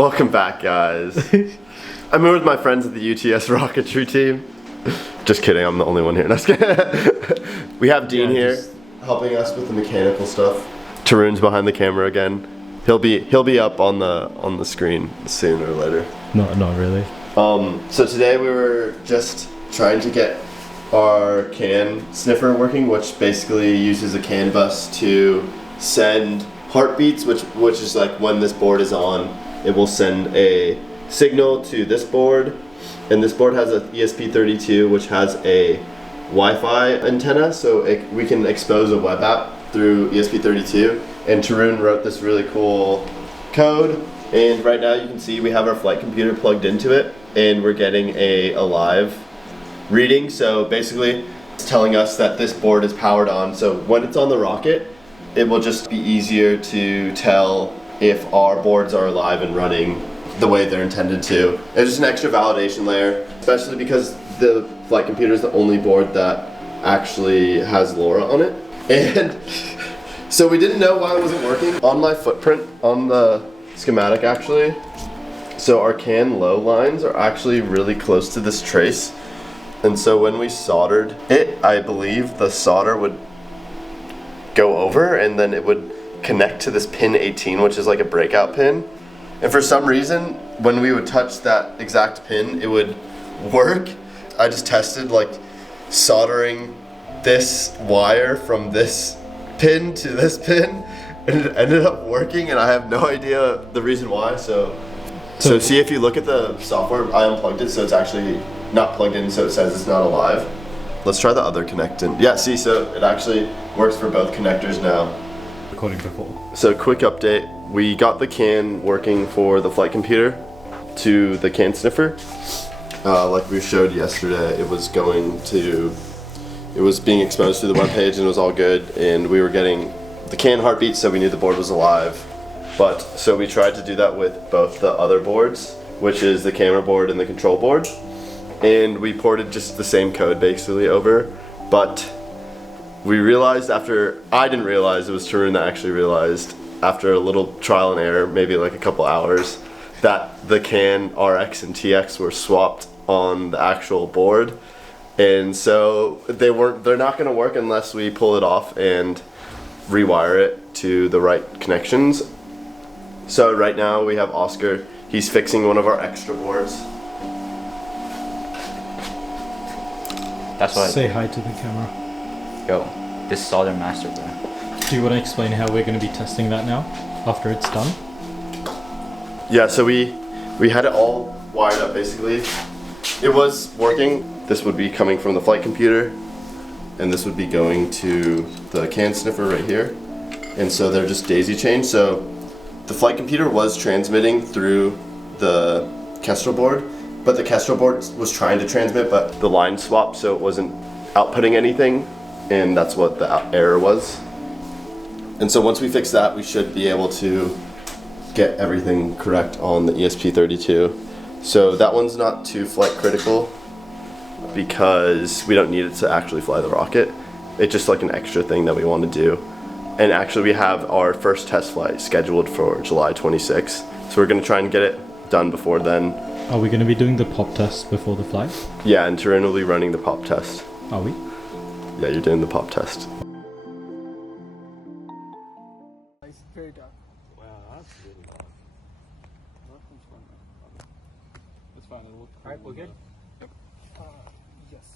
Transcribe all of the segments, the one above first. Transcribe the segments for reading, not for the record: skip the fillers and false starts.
Welcome back, guys. I'm here with my friends at the UTS rocketry team. Just kidding, I'm the only one here. No, we have Dean here helping us with the mechanical stuff. Tarun's behind the camera again. He'll be up on the screen sooner or later. Not really. So today we were just trying to get our CAN sniffer working, which basically uses a CAN bus to send heartbeats, which is like when this board is on, it will send a signal to this board, and this board has a ESP32 which has a Wi-Fi antenna, so we can expose a web app through ESP32. And Tarun wrote this really cool code, and right now you can see we have our flight computer plugged into it, and we're getting a live reading. So basically it's telling us that this board is powered on, so when it's on the rocket it will just be easier to tell if our boards are alive and running the way they're intended to. It's just an extra validation layer, especially because the flight computer is the only board that actually has LoRa on it. And so we didn't know why it wasn't working. On my footprint, on the schematic actually, so our CAN low lines are actually really close to this trace. And so when we soldered it, I believe the solder would go over and then it would connect to this pin 18, which is like a breakout pin. And for some reason, when we would touch that exact pin, it would work. I just tested like soldering this wire from this pin to this pin, and it ended up working, and I have no idea the reason why. So see, if you look at the software, I unplugged it, so it's actually not plugged in, so it says it's not alive. Let's try the other connector. Yeah, see, so it actually works for both connectors now. Recording before. So quick update, we got the CAN working for the flight computer to the CAN sniffer. Like we showed yesterday, it was being exposed to the web page and it was all good, and we were getting the CAN heartbeat, so we knew the board was alive. But so we tried to do that with both the other boards, which is the camera board and the control board, and we ported just the same code basically over. But we realized I didn't realize, it was Tarun that actually realized after a little trial and error, maybe like a couple hours, that the CAN RX and TX were swapped on the actual board. And so they're not gonna work unless we pull it off and rewire it to the right connections. So right now we have Oscar, he's fixing one of our extra boards. That's why. Say hi to the camera. Yo, this is Solder Master, bro. Do you want to explain how we're going to be testing that now, after it's done? Yeah, so we had it all wired up basically. It was working. This would be coming from the flight computer, and this would be going to the CAN sniffer right here. And so they're just daisy chained. So the flight computer was transmitting through the Kestrel board, but the Kestrel board was trying to transmit, but the line swapped, so it wasn't outputting anything, and that's what the error was. And so once we fix that, we should be able to get everything correct on the ESP32. So that one's not too flight critical because we don't need it to actually fly the rocket. It's just like an extra thing that we want to do. And actually we have our first test flight scheduled for July 26th. So we're going to try and get it done before then. Are we going to be doing the pop test before the flight? Yeah, and Tarun will be running the pop test. Are we? Yeah, you're doing the pop test. It's very dark. Wow, that's really dark. That's fine. Alright, we're good? Yep. Yes.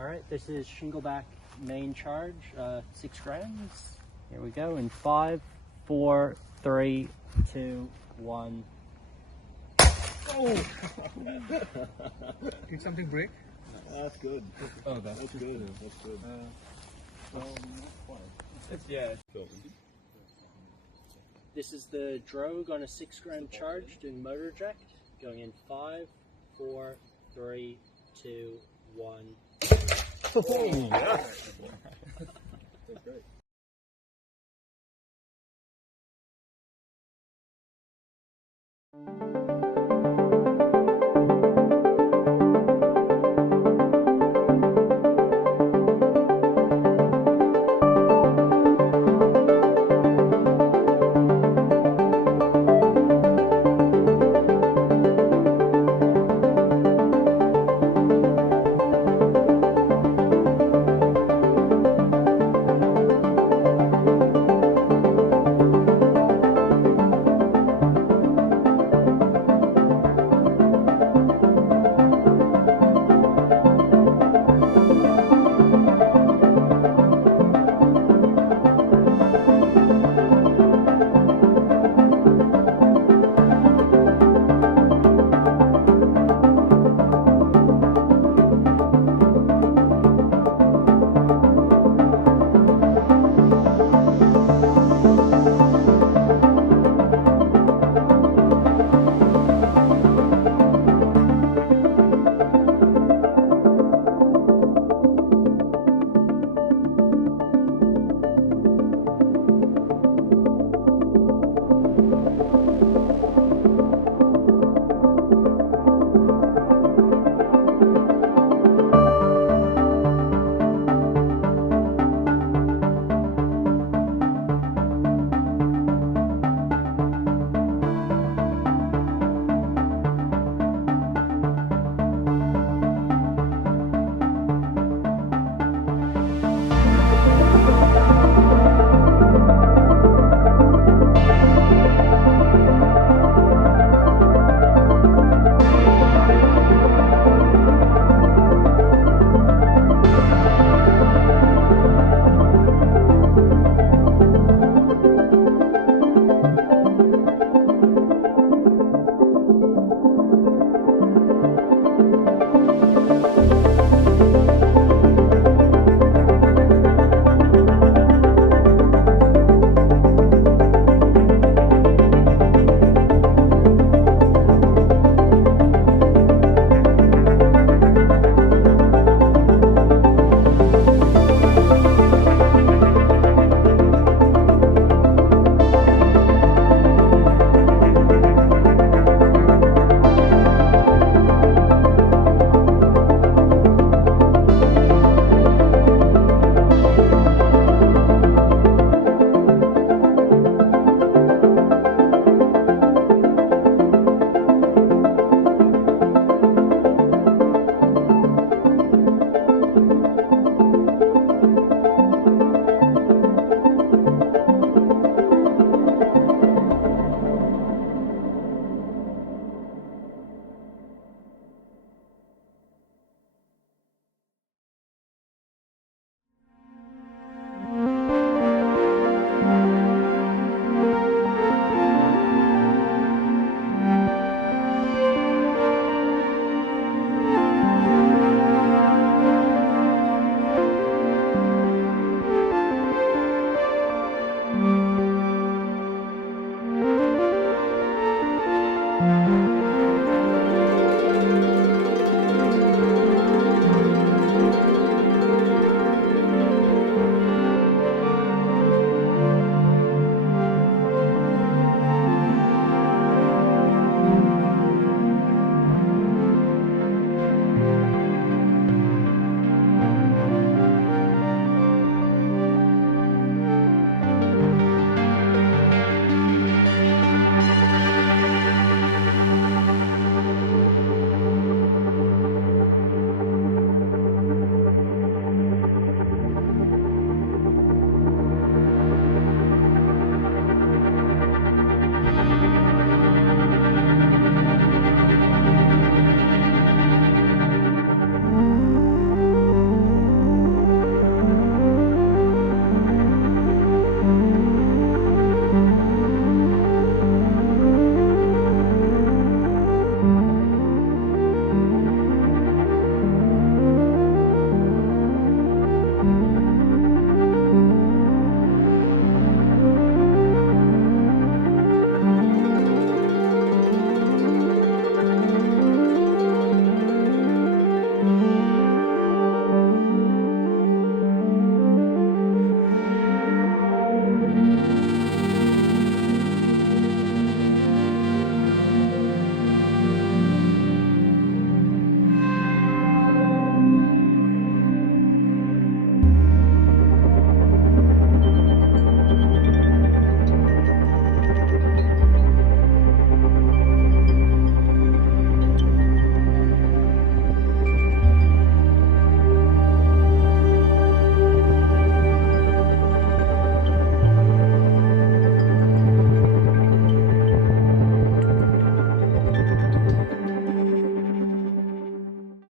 Alright, this is Shingleback main charge, 6 grams. Here we go in 5, 4, 3, 2, 1. Oh! Did something break? That's good. Oh, that's good. That's good. Yeah. This is the drogue on a 6 gram charge doing motor eject. Going in 5, 4, 3, 2, 1. Oh, yeah. That's great.